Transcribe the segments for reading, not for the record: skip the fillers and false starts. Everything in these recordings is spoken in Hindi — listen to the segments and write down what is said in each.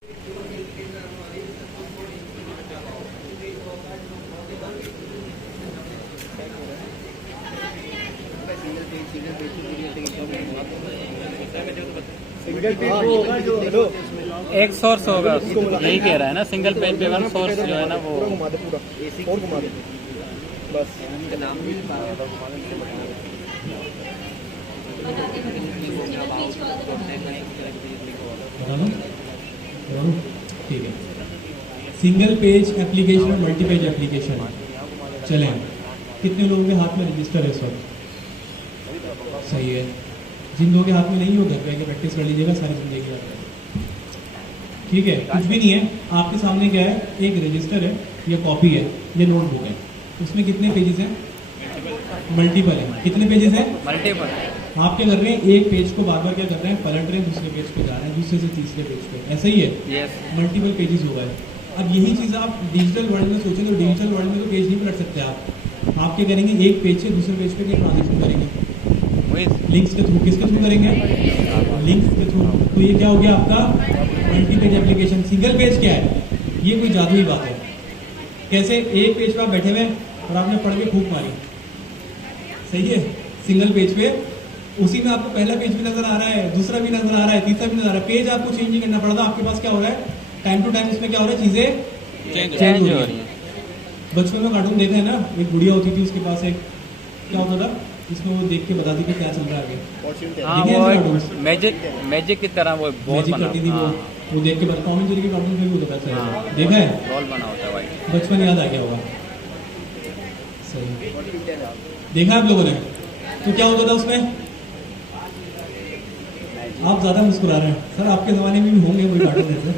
सिंगल पेज होगा जो एक सोर्स होगा, यही कह रहा है ना, सिंगल पेज पे वन सोर्स जो है ना वो घुमा दे पूरा और घुमा दे बस। ठीक है, सिंगल पेज एप्लीकेशन और मल्टी पेज एप्लीकेशन चले। कितने लोगों के हाथ में रजिस्टर है इस वक्त? सही है। जिन लोगों के हाथ में नहीं हो, घर पे प्रैक्टिस कर लीजिएगा, सारी जिंदगी आप। ठीक है, कुछ भी नहीं है, आपके सामने क्या है, एक रजिस्टर है, ये कॉपी है, ये नोटबुक है। उसमें कितने पेजेस हैं? मल्टीपल है। कितने पेजेस हैं? मल्टीपल। आप क्या कर रहे हैं, एक पेज को बार बार क्या कर रहे हैं, पलट रहे हैं, दूसरे पेज पे जा रहे हैं, दूसरे से तीसरे पेज पे, ऐसा ही है। मल्टीपल पेजेस हो गए। अब यही चीज़ आप डिजिटल वर्ल्ड में सोचें तो डिजिटल वर्ल्ड में तो पेज नहीं पलट सकते आप क्या करेंगे, एक पेज से दूसरे पेज पे क्या ट्रांजेक्शन करेंगे? लिंक्स के थ्रू। किसके थ्रू करेंगे? लिंक्स के थ्रू। तो ये क्या हो गया आपका multi page application. Single page क्या है? ये कोई जादुई बात है। कैसे? एक पेज पे आप बैठे हुए और आपने पढ़ के फूंक मारी, सही है, सिंगल पेज पे, उसी में आपको पहला पेज भी नजर आ रहा है, दूसरा भी नजर आ रहा है, तीसरा भी नजर आ रहा है। पेज आपको चेंज नहीं करना पड़ता, आपके पास क्या हो रहा है, टाइम टू टाइम उसमें क्या हो रहा है, चीजें चेंज हो रही है। बचपन में कार्टून देखा है ना, एक गुड़िया होती थी, उसके पास एक क्या होता था, इसमें वो देख के बताती थी क्या चल रहा है आगे। मैजिक की तरह वो मैजिक करती थी वो देख के बता। टॉम एंड जेरी के कार्टून में भी होता था, देखा है, रोल बना होता है भाई। बचपन याद आ गया होगा। सही, देखा आप लोगों ने? तो क्या होता था उसमें? आप ज्यादा मुस्कुरा रहे हैं सर, आपके जमाने में भी होंगे कोई कार्टून ऐसे।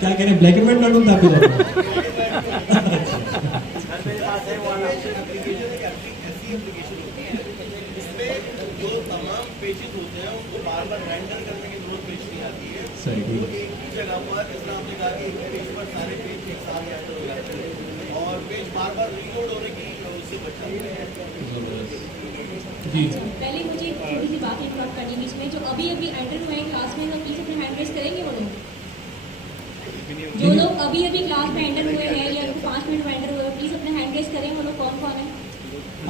क्या कह रहे हैं, ब्लैक एंड व्हाइट कार्टून था आपके दौर में? पेजेस होते हैं उनको बार बार रेंडर करने की जरूरत पेज नहीं आती है। सही, तो एक ही जगह पर, जैसे आपने कहा कि एक पेज पर सारे पेज एक साथ रेंडर हो जाते हैं और पेज बार बार रीलोड होने की उससे बचता है। जी पहले मुझे थोड़ी सी बात इंटरप्ट करनी है इसमें, जो अभी एंटर हुए हैं क्लास में, वो प्लीज अपने हैंड रेज करेंगे। वो लोग जो लोग अभी क्लास में एंटर हुए हैं या 5 मिनट में एंटर हुए हैं, प्लीज अपने हैंड रेज करें। वो लोग कौन कौन है?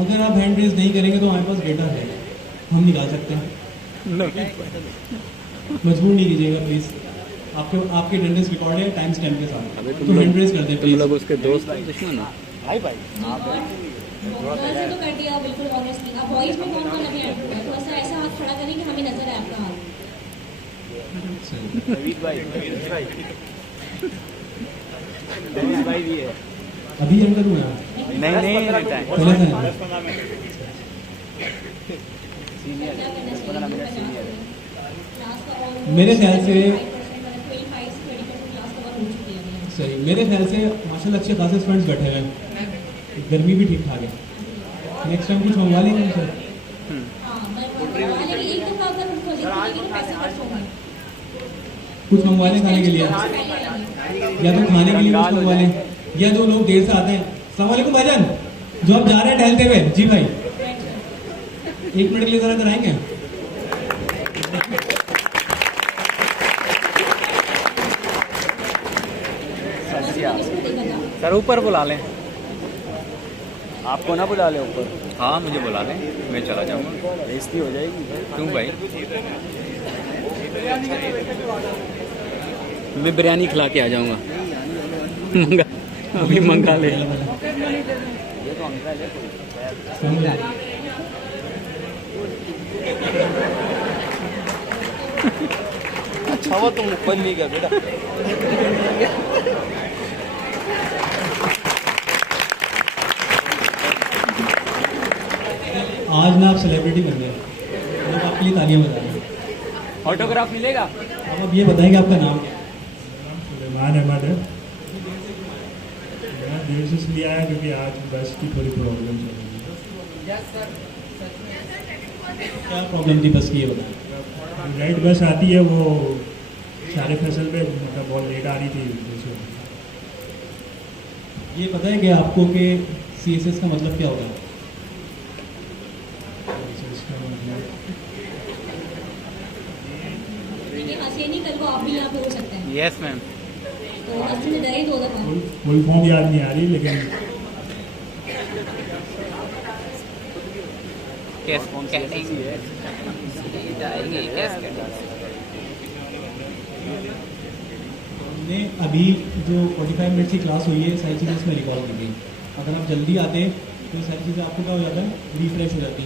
अगर आप हैंड रेज नहीं करेंगे तो हमारे पास डेटा है, हम निकाल सकते हैं। मजबूर नहीं कीजिएगा प्लीज, आपके अटेंडेंस रिकॉर्ड है टाइम स्टैम्प के साथ, तो हैंड रेज कर दें प्लीज। लोग उसके दोस्त दुश्मन हो भाई गर्ल्स ने तो कर दिया बिल्कुल ऑनेस्टली। अब बॉयज में कौन कौन अभी एंटर हुआ है? थोड़ा सा ऐसा हाथ खड़ा करें कि हमें नजर आए आपका हाथ। भाई भी है अभी एंटर हुआ है? नहीं गलत है। मेरे ख्याल से सही, मेरे ख्याल से माशाल्लाह अच्छे खासे स्टूडेंट्स बैठे हुए हैं, गर्मी भी ठीक ठाक है। नेक्स्ट टाइम कुछ मंगवा लेंगे सर, कुछ मंगवा लें खाने के लिए, या तो खाने के लिए कुछ मंगवा लें, या जो लोग देर से आते हैं। अस्सलाम वालेकुम भाईजान, जो आप जा रहे हैं टहलते हुए, जी भाई 1 मिनट के लिए जरा कराएंगे। सर ऊपर बुला लें। आपको ना बुला ले ऊपर? हाँ मुझे बुला लें, मैं चला जाऊँगा। बेइज्जती हो जाएगी। क्यों भाई, मैं बिरयानी खिला के आ जाऊँगा। अभी मंगा ले। अच्छा वो तुम बन नहीं गया बेटा। आज ना आप सेलिब्रिटी बन गए, लोग आपके लिए तालियां बजा रहे हैं। ऑटोग्राफ मिलेगा? अब ये बताएंगे आपका नाम क्या है? सुलेमान अहमद है। मैं देर से इसलिए आया क्योंकि आज बस की थोड़ी प्रॉब्लम चल रही है। क्या प्रॉब्लम थी बस की, ये बताएं। राइट बस आती है वो सारे फसल पे, मतलब बहुत लेट आ रही थी। ये पता है कि आपको कि CSS का मतलब क्या होता है? देखिए हसीनी कल को आप भी यहाँ पे हो सकते हैं, यस मैम। तो अस्सी से डरे 2 दफा। कोई फॉर्म याद नहीं आ रही लेकिन कैस जाएंगे कैस हमने अभी जो 45 मिनट की क्लास हुई है सारी चीज़ें इसमें रिकॉल की गई। अगर आप जल्दी आते तो ये सारी चीज़ें आपको क्या हो जाता है, रिफ्रेश हो जाती।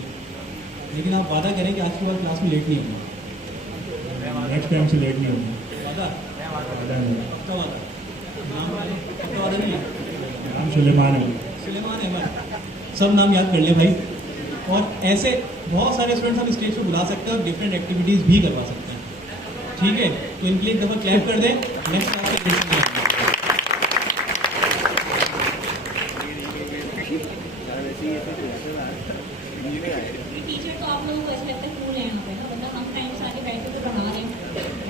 लेकिन आप वादा करें कि आज के बाद क्लास में लेट नहीं होगा। नेक्स्ट टाइम से लेट नहीं होगा। वादा वादा नहीं। पक्का वादा, नाम पक्का वादा नहीं है। नाम सुलेमान है। सुलेमान अहमद, सब नाम याद कर ले भाई। और ऐसे बहुत सारे स्टूडेंट्स हम स्टेज पे बुला सकते हैं और डिफरेंट एक्टिविटीज़ भी करवा सकते हैं। ठीक है, तो इनके लिए एक दफ़ा क्लैप कर दें। नेक्स्ट क्लास के टीचर तो आप लोगों को ऐसा लगता है कूल है यहाँ पे ना, मतलब हम टाइम से आके बैठे तो पढ़ा रहे हैं,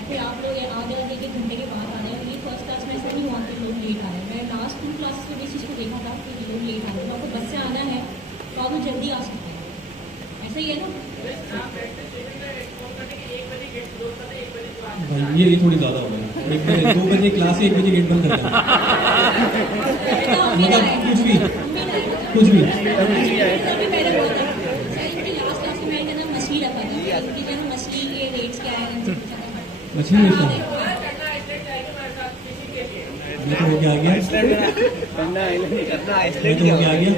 फिर आप लोग आधे आधे 1 घंटे के बाद आ रहे हैं। मेरी फर्स्ट क्लास में ऐसा नहीं हुआ कि लोग लेट आ रहे हैं। मैं लास्ट 2 क्लास में इस चीज़ को देखा था कि लोग लेट आ रहे हैं। तो आपको बस से आना है तो आप लोग जल्दी आ सकते हैं, ऐसा ही है ना? भाई ये थोड़ी ज़्यादा हो गई। 2 बजे क्लास है, 1 बजे गेट बंद कर देना। मतलब कुछ भी अभी पहले बोला था सर, इनकी लास्ट क्लास में मैंने ना मछली रखा था, इनकी जो है ना मछली के रेट्स क्या है, इनसे पूछा था। मछली बेचना है। ये तो हो गया आ गया, ये तो हो गया आ गया।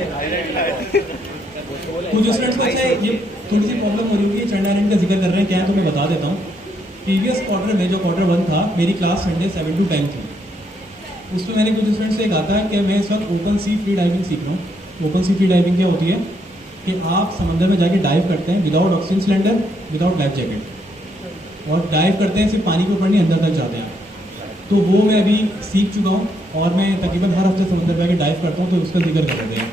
कुछ स्टूडेंट्स को अच्छा ये थोड़ी सी प्रॉब्लम हो रही होगी, चंडा आइलैंड का जिक्र कर रहे हैं क्या है, तो मैं बता देता हूँ। प्रीवियस क्वार्टर में जो क्वार्टर 1 था, मेरी क्लास संडे 7 to 10 थी। उसमें मैंने कुछ स्टूडेंट्स से कहा था कि मैं इस वक्त ओपन सी फ्री डाइविंग सीख रहा हूँ। ओपन सी फ्री डाइविंग क्या होती है कि आप समंदर में जाके डाइव करते हैं without oxygen cylinder, without life jacket, और डाइव करते हैं सिर्फ पानी के ऊपर नहीं, अंदर तक जाते हैं। तो वो मैं अभी सीख चुका हूँ और मैं तकरीबन हर हफ्ते समंदर में जाके डाइव करता हूँ, तो उसका जिक्र कर रहे हैं।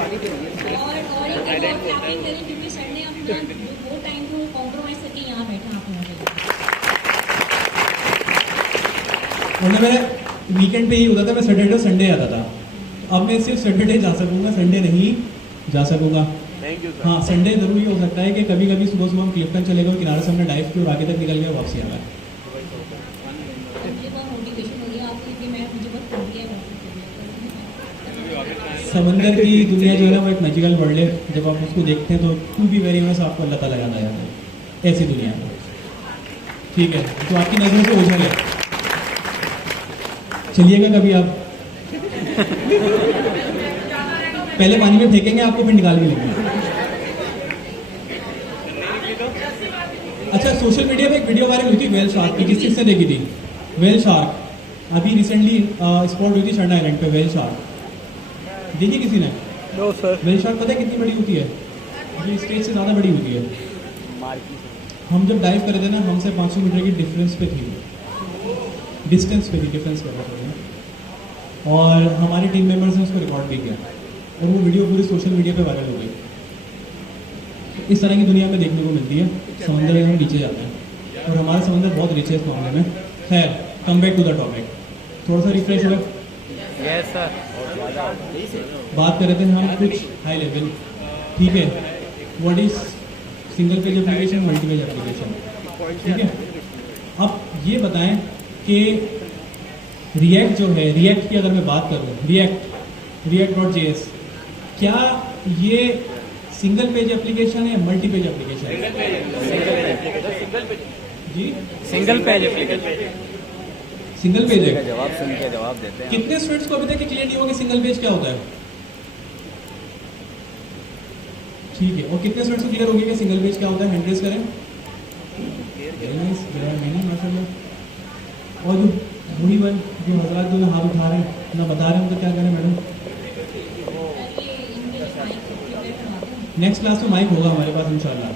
और एक क्लैपिंग करें क्योंकि सर ने अपना वो टाइम को कॉम्प्रोमाइज करके यहाँ बैठा आप लोगों के लिए। वरना मेरा वीकेंड पे ही होता था, मैं सैटरडे संडे आता था। अब मैं सिर्फ सैटरडे जा सकूंगा, संडे नहीं जा सकूंगा। Thank you sir. हाँ, संडे जरूरी हो सकता है कि कभी कभी सुबह सुबह हम क्लिफ्टन चले गए, किनारे से हमने डाइव की और आगे तक निकल गया, वापसी आ गया। मुझे बहुत मोटिवेशन हो गया आपको, क्योंकि मुझे बहुत पढ़ गया है। समंदर की दुनिया जो है ना, वो एक मैजिकल वर्ल्ड है। जब आप उसको देखते हैं तो टू बी वेरी ऑनेस्ट आपको अल्लाह ताला याद आ जाता है, ऐसी दुनिया में। ठीक है, तो आपकी नजरों से ओझल है। चलिएगा कभी आप, पहले पानी में फेंकेंगे आपको, फिर निकाल के लेंगे। अच्छा, सोशल मीडिया पे एक वीडियो वायरल हुई थी वेल शार्क की, किसने देखी थी? वेल शार्क अभी रिसेंटली स्पॉट हुई थी चंडा आइलैंड पे। वेल शार्क देखी किसी ने? No sir. वेल शार्क पता है कितनी बड़ी होती है? ये स्टेज से ज़्यादा बड़ी होती है। हम जब डाइव कर रहे थे ना, हमसे 500 मीटर की डिफरेंस पे थी, डिस्टेंस पे थी, डिफरेंस कर रहे थे। और हमारे टीम मेंबर्स ने उसको रिकॉर्ड भी किया और वो वीडियो पूरी सोशल मीडिया पे वायरल हो गई। इस तरह की दुनिया में देखने को मिलती है। समंदर में हम नीचे जाते हैं और हमारा समंदर बहुत रिच है इस मामले में। खैर, come back to the topic, थोड़ा सा रिफ्रेश हो। Yes sir. बात कर रहे थे हम कुछ हाई लेवल। ठीक है, what is single page application, multi page application? ठीक है, अब ये बताएं कि रिएक्ट जो है, रिएक्ट की अगर मैं बात करूं, react.js, क्या ये सिंगल पेज एप्लीकेशन है, मल्टी पेज एप्लीकेशन है? जी, single page application. Single page है। जवाब सुन के जवाब देते हैं। कितने स्टूडेंट्स को अभी तक क्लियर नहीं होगा सिंगल पेज क्या होता है? ठीक है, और कितने स्टूडेंट्स को क्लियर हो गया कि सिंगल पेज क्या होता है? हैंड रेज करें। माशाल्लाह। और जो वही वन जो हजरात जो हाथ उठा रहे हैं ना बता रहे हैं, तो क्या करें मैडम? नेक्स्ट क्लास में माइक होगा हमारे पास इंशाल्लाह।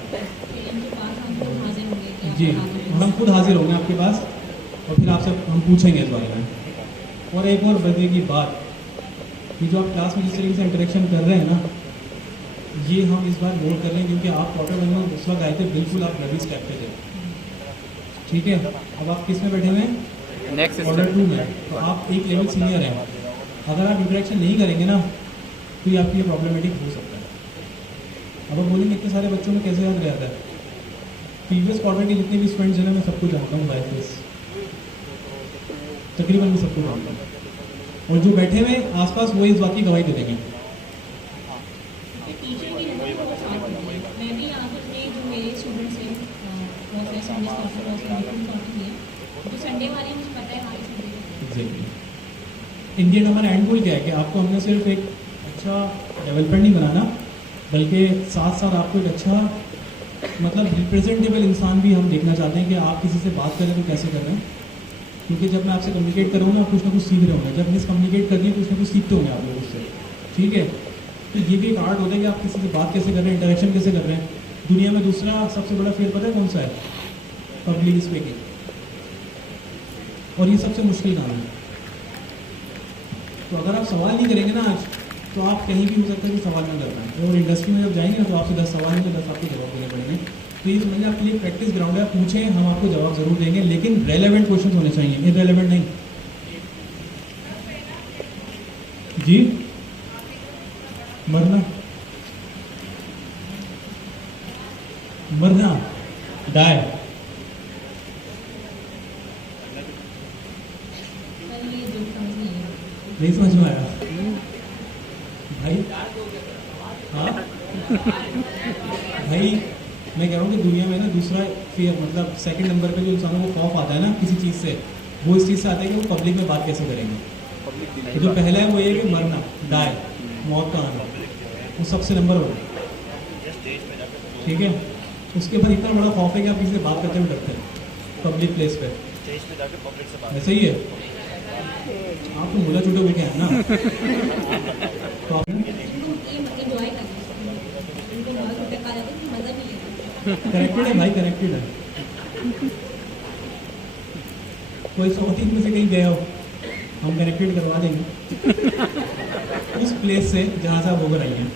जी, हम खुद हाजिर होंगे आपके पास और फिर आपसे हम पूछेंगे इस बारे में। और एक और बदले की बात, ये जो आप क्लास में जिस तरीके से इंटरेक्शन कर रहे हैं ना, ये हम इस बार नोट कर रहे हैं क्योंकि आप क्वार्टर 1 में उस वक्त आए थे, बिल्कुल आप नवी स्टेप पे थे। ठीक है, अब आप किस में बैठे हुए हैं? नेक्स्ट क्वार्टर 2 में। तो आप एक लेवल सीनियर हैं। अगर आप इंटरेक्शन नहीं करेंगे ना, तो ये आपके लिए प्रॉब्लमेटिक हो सकता है। अब आप बोलेंगे इतने सारे बच्चों में कैसे याद रहता है? प्रीवियस क्वार्टर के जितने भी स्टूडेंट्स हैं मैं सबको जानता हूँ बाय फेस, तकरीबन मैं सबको जानता हूँ, और जो बैठे हुए आसपास वो इस बात की गवाही दे देंगे। टीचर की नज़र बहुत साफ होती है। मैं भी यहाँ पर अपने जो मेरे स्टूडेंट्स हैं बहुत सारे संडे स्कॉलर बहुत सारे डिफरेंट काउंटिंग है, जो संडे वाले हैं मुझे पता है हमारे संडे एग्जैक्टली। इंडियन हमारा एंड गोल क्या है कि आपको हमने सिर्फ एक अच्छा डेवलपमेंट नहीं बनाना, बल्कि साथ साथ आपको एक अच्छा मतलब रिप्रेजेंटेबल इंसान भी हम देखना चाहते हैं कि आप किसी से बात करें तो कैसे कर रहे हैं, क्योंकि जब मैं आपसे कम्युनिकेट करूँगा आप कुछ ना कुछ सीख रहे होंगे, जब मिस कम्युनिकेट करनी है कुछ ना कुछ सीखते होंगे आप लोग उससे, ठीक है। तो ये भी एक आर्ट होता है कि आप किसी से बात कैसे कर रहे हैं, इंटरेक्शन कैसे कर रहे हैं। दुनिया में दूसरा सबसे बड़ा फेयर पता है कौन सा है? पब्लिक स्पीकिंग, और ये सबसे मुश्किल काम है। तो अगर आप सवाल नहीं करेंगे ना आज, तो आप कहीं भी हो सकता है कि सवाल ना कर पाएं, और इंडस्ट्री में जब जाएंगे ना तो आपसे 10 सवाल होंगे, 10 आपको जवाब देने पड़ेंगे। तो ये समझिए आपके लिए प्रैक्टिस ग्राउंड है, पूछें हम आपको जवाब जरूर देंगे, लेकिन रेलेवेंट क्वेश्चन होने चाहिए, इररेलेवेंट नहीं। जी मरना मरना डाय कल ये जो समझ नहीं है। नहीं समझ में आया भाई? हाँ भाई, मैं कह रहा हूँ कि दुनिया में ना दूसरा फियर मतलब सेकंड नंबर पे जो इंसानों को खौफ आता है ना किसी चीज़ से, वो इस चीज़ से आता है कि वो पब्लिक में बात कैसे करेंगे। तो जो पहला है वो ये कि मरना, डाय, मौत का आना, वो सबसे नंबर 1, ठीक है। उसके बाद इतना बड़ा खौफ है कि आप किसी से बात करते हुए डरते हैं पब्लिक प्लेस पे, ऐसा ही है। आप तो मुला छूटे बैठे हैं ना तो आप ये एंजॉय करना है, उनको बहुत रुपये कहा जाता है कि मज़ा नहीं लेता। करेक्टेड है भाई, करेक्टेड है। कोई 100 में से कहीं गया हो, हम कनेक्टेड करवा देंगे उस प्लेस से जहाँ से आप होकर आई हैं।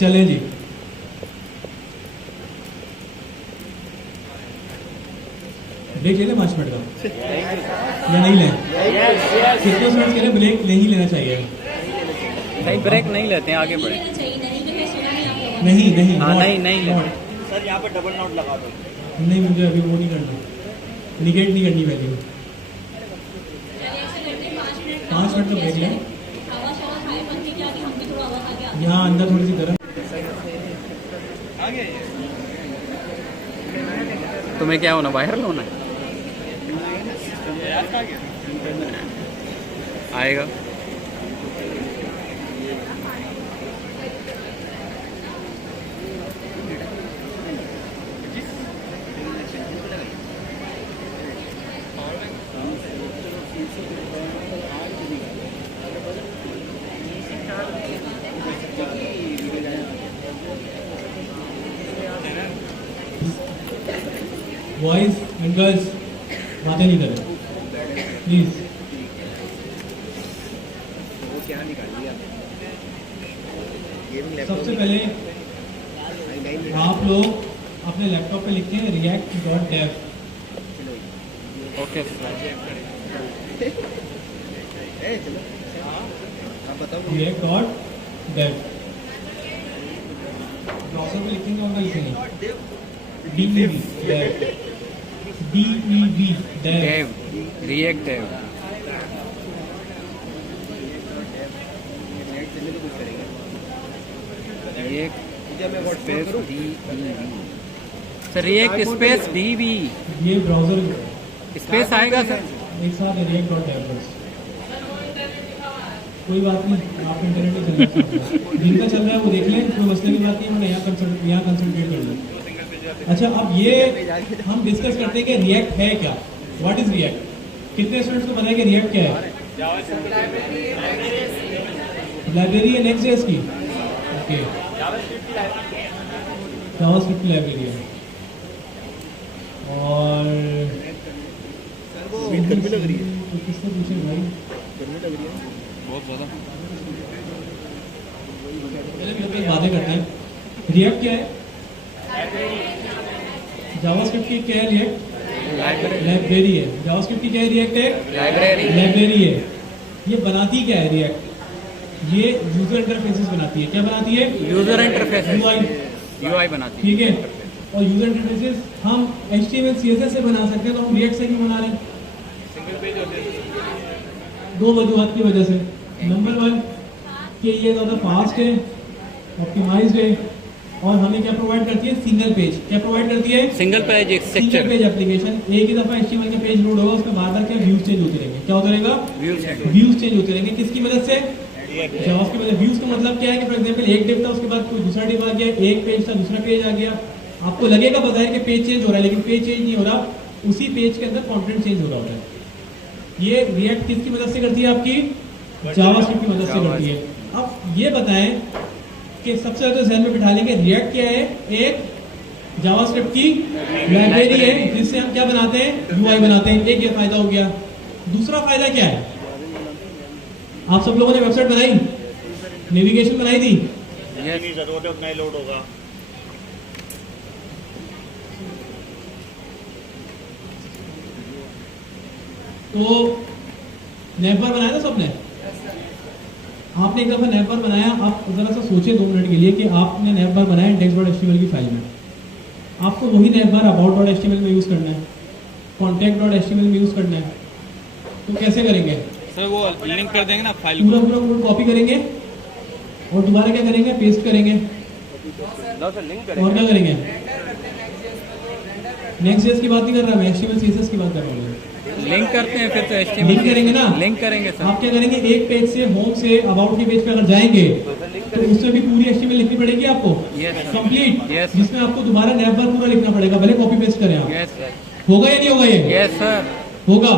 चलें जी, ब्रेक ले लें 5 मिनट का या नहीं लें? कितने मिनट के लिए ब्रेक नहीं लेना चाहिए? नहीं ब्रेक नहीं लेते हैं, आगे नहीं बढ़े। लेना चाहिए, नहीं तो मैं सुना नहीं आप लोगों नहीं नहीं हाँ, not- नहीं लेते। not। सर यहाँ पर डबल नोट लगा दो। नहीं, मुझे अभी वो नहीं करना, निगेट नहीं करनी वैल्यू। चलिए ऐसे करते हैं 5 मिनट 5 मिनट का ब्रेक लें। हवा शवा खाए पंखे के आगे, हम भी थोड़ा हवा खा के आते हैं। यहाँ अंदर थोड़ी सी गर्म। आगे तुम्हें क्या होना, वायरल होना है? आएगा। बॉयज एंड गर्ल्स बातें नहीं करें प्लीज। सबसे पहले आप लोग अपने लैपटॉप पे लिखते हैं react.dev। ओके react.dev ब्राउज़र पे लिखेंगे और लिखेंगे DEV dev dev, React dev. Sir React space DV ये ब्राउज़र स्पेस आएगा सर। एक साथ react.dev बस, कोई बात नहीं, आप इंटरनेट पे चल रहा है, जिनका चल रहा है वो देख लें, कोई मसले की बात नहीं, मैंने यहाँ कंसंट्रेट कर लें। अच्छा, अब ये हम डिस्कस करते हैं कि रिएक्ट है क्या, व्हाट इज रिएक्ट। कितने स्टूडेंट्स को पता है कि रिएक्ट क्या है? लाइब्रेरी है नेक्स्ट की, ओके, जावास्क्रिप्ट की लाइब्रेरी है। और गर्मी लग रही है तो किसने पूछे भाई? बहुत ज़्यादा। पहले मिलकर बातें करते हैं। रिएक्ट क्या है? जावास्क्रिप्ट की क्या है? रिएक्ट लाइब्रेरी है। जावास्क्रिप्ट की क्या है? रिएक्ट है लाइब्रेरी। लाइब्रेरी है। ये बनाती क्या है रिएक्ट? ये यूजर इंटरफेसेस बनाती है। क्या बनाती है? User interface UI। यूआई बनाती है। ठीक है, और यूजर इंटरफेसेस हम HTML CSS से बना सकते हैं, तो हम रिएक्ट से क्यों बना रहे हैं? दो वजूहत की वजह से। नंबर 1 कि ये ज़्यादा फास्ट है, ऑप्टिमाइज्ड है, और हमें क्या प्रोवाइड करती है? Single page. क्या प्रोवाइड करती है? सिंगल पेज एक सिंगल स्ट्रक्चर पेज एप्लीकेशन। एक ही दफा HTML का पेज लोड होगा, उसमें बार बार क्या व्यूज चेंज होते रहेंगे। क्या होता रहेगा? व्यूज चेंज होते रहेंगे। किसकी मदद से? जावा की वजह। व्यूज का मतलब क्या है कि फॉर एग्जांपल एक डिव था, उसके बाद कोई दूसरा डिव आ गया, एक पेज था, दूसरा पेज आ गया। आपको लगेगा बाहर कि पेज चेंज हो रहा है, लेकिन पेज चेंज नहीं हो रहा, उसी पेज के अंदर कंटेंट चेंज हो रहा होता है। ये रिएक्ट किसकी मदद से करती है? आपकी जावास्क्रिप्ट की मदद से करती है। अब ये बताएं कि सबसे ज्यादा ध्यान में बिठा लेंगे, रिएक्ट क्या है? एक जावास्क्रिप्ट की लाइब्रेरी है, जिससे हम क्या बनाते हैं? UI बनाते हैं। एक ये फायदा हो गया। दूसरा फायदा क्या है? आप सब लोगों ने वेबसाइट बनाई, नेविगेशन बनाई थी, जितनी जरूरत है उतना ही लोड होगा। तो नेवर बनाया था सबने? आपने एक दफा नेवर बनाया। आप जरा सा सोचे 2 मिनट के लिए कि आपने नेवर बनाया index.html की फाइल में। आपको वही नेवर about.html में यूज करना है, contact.html में यूज करना है। तो कैसे करेंगे? सर वो लिंक कर देंगे ना फाइल पूरा पूरा कोड कॉपी करेंगे और दोबारा क्या करेंगे? पेस्ट करेंगे। और क्या करेंगे? नेक्स्ट.js की बात नहीं कर रहा मैं, HTML CSS की बात कर रहा हूँ। लिंक करते हैं फिर तो HTML लिंक करेंगे ना? लिंक करेंगे सर। आप क्या करेंगे? एक पेज से, होम से अबाउट के पेज पे अगर जाएंगे तो उसमें भी पूरी HTML लिखनी पड़ेगी आपको, कंप्लीट, Yes, जिसमें आपको दोबारा नेवर पूरा लिखना पड़ेगा, भले कॉपी पेस्ट करें आप। Yes sir. होगा या नहीं होगा? ये यस सर। होगा।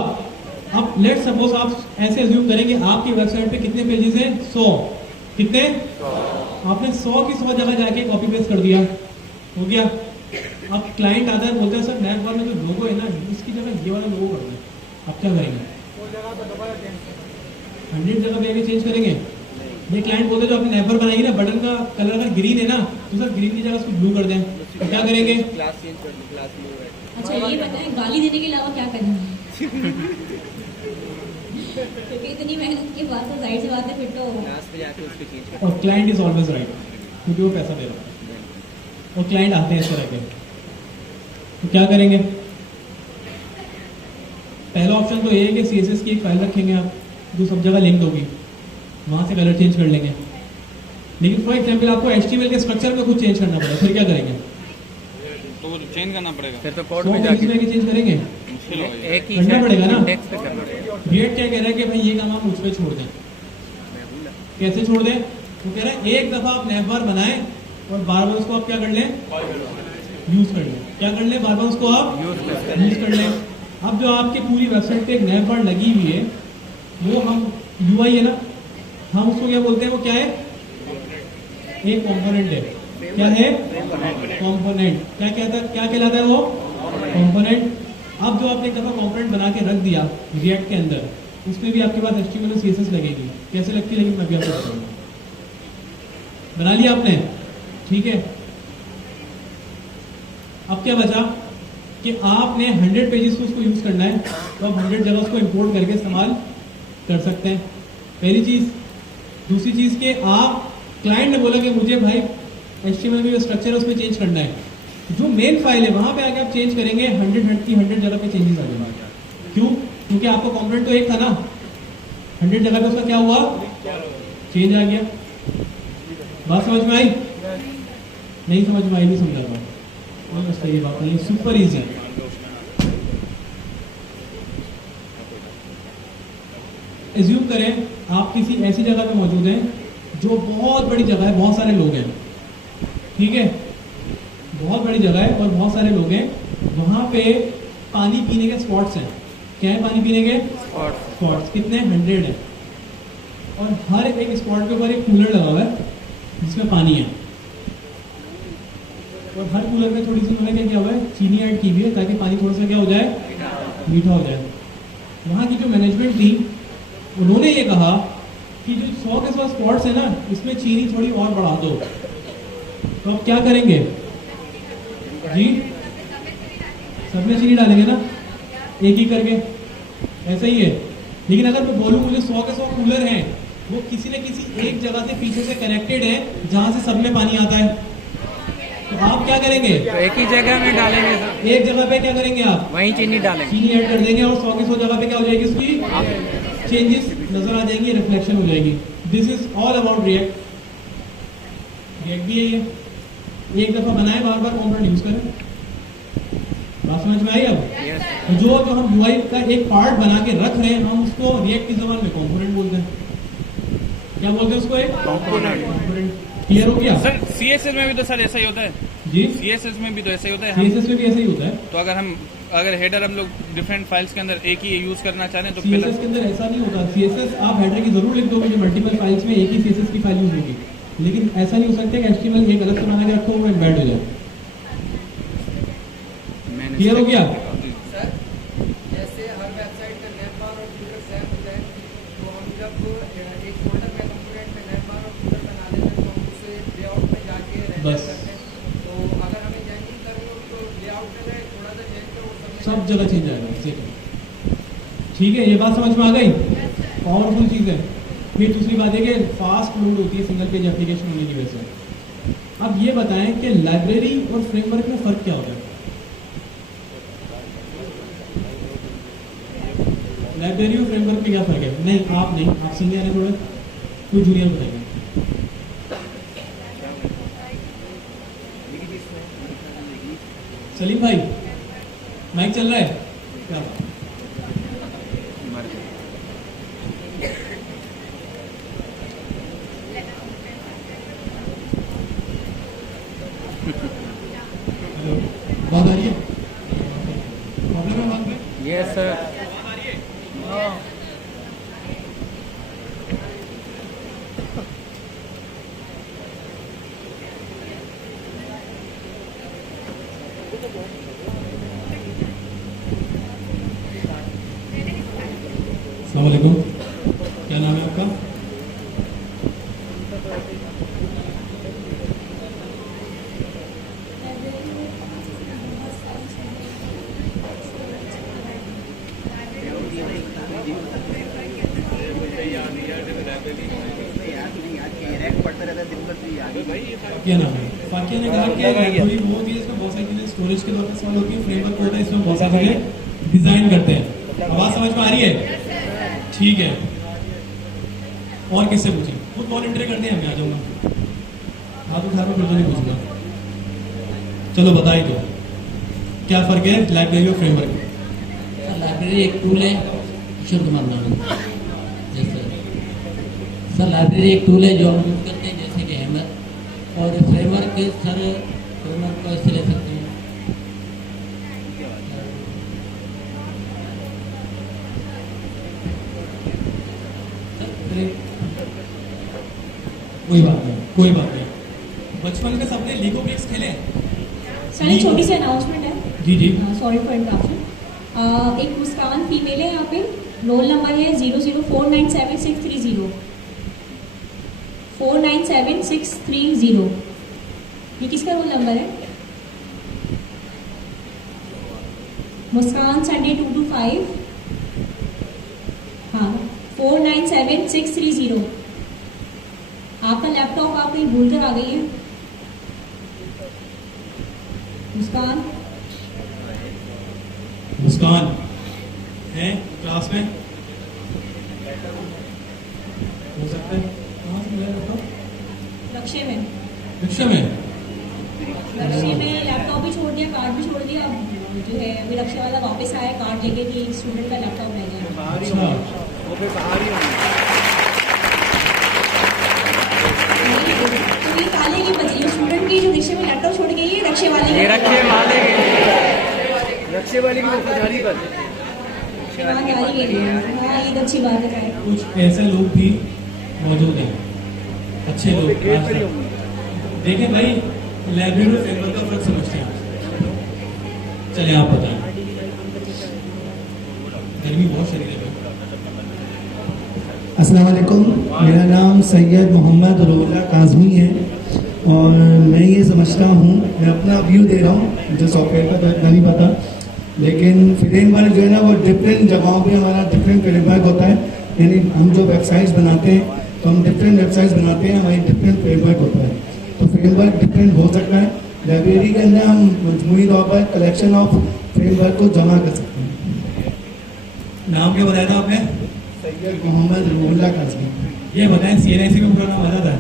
अब लेट्स सपोज आप ऐसे अज्यूम करेंगे आपकी वेबसाइट पे कितने पेजेस हैं? 100। कितने? आपने 100 की 100 जगह जाके कॉपी पेस्ट कर दिया, हो गया। अब क्लाइंट आता है, बोलता है सर नेवर में जो लोगो है ना, इसकी जगह ये वाला लोगो कर दें। अब क्या करेंगे? 100 जगह पे आके चेंज करेंगे। ये क्लाइंट बोलते जो आपने नेवर बनाई ना, बटन का कलर अगर ग्रीन है ना, तो सर ग्रीन की जगह उसको ब्लू कर दें। तो क्या करेंगे? अच्छा ये बताएं, गाली देने के अलावा क्या करेंगे? क्योंकि इतनी मेहनत के बाद तो जाहिर सी बात है फिर तो। और क्लाइंट इज ऑलवेज राइट, क्योंकि वो पैसा दे रहा है और क्लाइंट आते हैं इस तरह के। तो क्या करेंगे? पहला ऑप्शन तो ये है कि CSS की एक फाइल रखेंगे आप, जो सब जगह लिंक्ड होगी, वहां से कलर चेंज कर लेंगे। लेकिन फॉर एग्जाम्पल आपको HTML के स्ट्रक्चर में कुछ चेंज करना पड़ेगा, फिर क्या करेंगे? तो वो चेंज करना पड़ेगा फिर तो सौ कोड में पेज जाके में चेंज करेंगे। एक ही करना पड़ेगा ना? टेक्स्ट पे करना पड़ेगा। रिएक्ट क्या कह रहा है कि भाई ये काम आप मुझ पे छोड़ दें। कैसे छोड़ दें? वो कह रहा है एक दफा आप नेवर बनाएं और बार बार उसको आप क्या कर लें? यूज कर लें। क्या कर लें? बार बार उसको आप यूज कर लें। अब जो आपकी पूरी वेबसाइट पे एक नेवर लगी हुई है, वो हम UI है ना, हम उसको क्या बोलते हैं? वो क्या है? एक कंपोनेंट है। क्या है? कंपोनेंट। क्या कहता है? क्या कहलाता है वो? कंपोनेंट। अब जो आपने एक दफा कंपोनेंट बना के रख दिया रिएक्ट के अंदर, उसमें भी आपके पास HTML और CSS लगेगी। कैसे लगती है? लेकिन मैं भी आपको बताऊंगा। बना लिया आपने? ठीक है। अब क्या बचा कि आपने 100 पेजेस को उसको यूज करना है, तो आप 100 जगह उसको इंपोर्ट करके इस्तेमाल कर सकते हैं। पहली चीज। दूसरी चीज के आप, क्लाइंट ने बोला कि मुझे भाई HTML में जो स्ट्रक्चर है उसमें चेंज करना है, जो मेन फाइल है वहां पे आके आप चेंज करेंगे, 100 जगह पे चेंजेस आ जाएंगे। क्यों? क्योंकि आपका कंपोनेंट तो एक था ना, 100 जगह पे उसका क्या हुआ? चेंज आ गया। बात समझ में आई? नहीं समझ में आई? नहीं समझा था? सही बात नहीं, सुपर इजी। एज्यूम करें आप किसी ऐसी जगह पे मौजूद हैं जो बहुत बड़ी जगह है, बहुत सारे लोग हैं, ठीक है, बहुत बड़ी जगह है और बहुत सारे लोग हैं, वहां पे पानी पीने के स्पॉट्स हैं। क्या है पानी पीने के स्पॉट्स? कितने? 100 है। और हर एक स्पॉट के ऊपर एक कूलर लगा हुआ है जिसमें पानी है, और हर कूलर में थोड़ी सी उन्होंने क्या किया हुआ है? चीनी ऐड की हुई है, ताकि पानी थोड़ा सा क्या हो जाए? मीठा हो जाए। वहाँ की जो मैनेजमेंट थी, उन्होंने ये कहा कि जो 100 के 100 स्पॉट्स है ना, इसमें चीनी थोड़ी और बढ़ा दो। तो आप क्या करेंगे जी? सब में चीनी डालेंगे ना, एक ही करके, ऐसा ही है। लेकिन अगर मैं बोलूँ मुझे 100 के 100 कूलर हैं वो किसी न किसी एक जगह से पीछे से कनेक्टेड है जहां से सब में पानी आता है। तो आप क्या करेंगे? तो एक ही जगह में डालेंगे सर, एक जगह पे क्या करेंगे आप? वहीं चीनी डालेंगे, चीनी ऐड कर देंगे और 100 की 100 जगह पे क्या हो जाएगी उसकी चेंजेस नजर आ जाएंगी, रिफ्लेक्शन हो जाएगी। This is all about react. React भी है ये, एक दफा बनाए बार बार कंपोनेंट यूज करें। बात समझ में आई? अब तो जो हम यूआई का एक पार्ट बना के रख रहे हैं, हम उसको रिएक्ट की जबान में कंपोनेंट बोलते हैं। क्या बोलते हैं उसको? एक कंपोनेंट। क्लियर हो गया सर? सीएसएस में भी तो सर ऐसा ही होता है जी, सीएसएस में भी तो ऐसा ही होता है। सीएसएस में भी ऐसा ही होता है। तो अगर हेडर हम लोग डिफरेंट फाइल्स के अंदर एक ही यूज करना चाह रहे हैं तो सीएसएस के अंदर ऐसा नहीं होता। सीएसएस आप हेडर की जरूर लिख दोगे जो मल्टीपल फाइल्स में एक ही सीएसएस की फाइल यूज होगी, लेकिन ऐसा नहीं हो सकता कि एचटीएमएल एक अलग से बना के रखो वो एम्बेड हो जाए। क्लियर हो गया? सर जैसे हर वेबसाइट का नेम बार और फूटर सेम होता है, तो हम जब एक फोल्डर में कंपोनेंट में नेम बार और फूटर बना देते हैं तो हम उसे लेआउट में जाके रेंडर बस। करते हैं। तो अगर हमें चेंजिंग करनी हो तो लेआउट में थोड़ा सा चेंज करो, सब जगह चेंज आएगा। ठीक है, ये बात समझ में आ गई? पावरफुल चीज है। फिर दूसरी बात है कि फास्ट लोड होती है सिंगल पेज एप्लीकेशन होने की वजह से। अब ये बताएं कि लाइब्रेरी और फ्रेमवर्क में फर्क क्या होता है? लाइब्रेरी और फ्रेमवर्क में क्या फर्क है? नहीं आप नहीं, आप सीनियर है थोड़ा, कोई जूनियर बताएगा। सलीम भाई माइक चल रहा है क्या? हेलो, बात आ रही है? प्रॉब्लम है बात में? Yes sir. अस्सलाम वालेकुम, क्या नाम है आपका? क्या नाम है? फाकिया ने कहा कि लाइब्रेरी वो होती है इसमें बहुत सारी चीजें स्टोरेज के तौर पर इस्तेमाल होती है, फ्रेमवर्क होता है इसमें बहुत सारी चीजें डिजाइन करते हैं। आवाज समझ में आ रही है? ठीक है, और किससे पूछी? खुद वॉलंटियर करते हैं, मैं आ जाऊंगा, हाथ उठा कर फिर तो नहीं पूछूंगा। चलो बताइए तो क्या फर्क है लाइब्रेरी और फ्रेमवर्क में? सर लाइब्रेरी एक टूल है, किशोर कुमार नाम है। जैसे सर लाइब्रेरी एक टूल है जो हम यूज करते हैं जैसे कि हैमर, और फ्रेमवर्क सर फ्रेमवर्क को ऐसे ले सकते हैं। कोई बात नहीं, कोई बात नहीं। बचपन में सबने लीगो ब्रिक्स खेले हैं? सर एक छोटी सी अनाउंसमेंट है। जी जी। Sorry for interruption. एक मुस्कान फीमेल है यहाँ पे, रोल नंबर है 00497630 497630। ये किसका रोल नंबर है? मुस्कान संडे 225, हाँ 497630। आपका लैपटॉप आप कहीं भूल कर आ गई है मुस्कान? मुस्कान है क्लास में? हो सकता है। कहाँ से मिला लैपटॉप? लक्ष्य में। रिक्शा में? लक्ष्य में लैपटॉप भी छोड़ दिया, कार्ड भी छोड़ दिया। अब जो है अभी लक्ष्य वाला वापस आया कार्ड लेके कि स्टूडेंट का लैपटॉप रह गया। अच्छा, वो फिर बाहर ही होंगे। तो ये काले की बची स्टूडेंट की जो रिक्शे में लैपटॉप छोड़ गई है, रक्षे वाले ये रखे वाले रक्षे वाली की वफादारी पर ईमानदारी के लिए। हाँ ये तो अच्छी बात है। कुछ ऐसे लोग भी मौजूद हैं, अच्छे लोग। देखिए भाई, लाइब्रेरी और फ्रेमवर्क का फर्क समझते हैं। चलिए आप बताएं। गर्मी बहुत शरीर है। अस्सलाम वालेकुम, मेरा नाम सैयद मोहम्मद रुल्ला काज़मी है और मैं ये समझता हूँ, मैं अपना व्यू दे रहा हूँ, मुझे सॉफ्टवेयर का तो इतना नहीं पता, लेकिन फ्रेमवर्क जो है ना वो डिफरेंट जगहों पे हमारा डिफरेंट फ्रेमवर्क होता है। यानी हम जो वेबसाइट्स बनाते हैं तो हम डिफरेंट वेबसाइट्स बनाते हैं, हमारी डिफरेंट फ्रेमवर्क होता है, तो फ्रेमवर्क डिफरेंट हो सकता है। लाइब्रेरी के अंदर हम मजमूई तौर पर कलेक्शन ऑफ फ्रेमवर्क को जमा कर सकते हैं। नाम क्या बताया था आपने? सैयद मोहम्मद रूहुल्लाह काज़मी। ये बताएं CNIC में पूरा नाम आता था?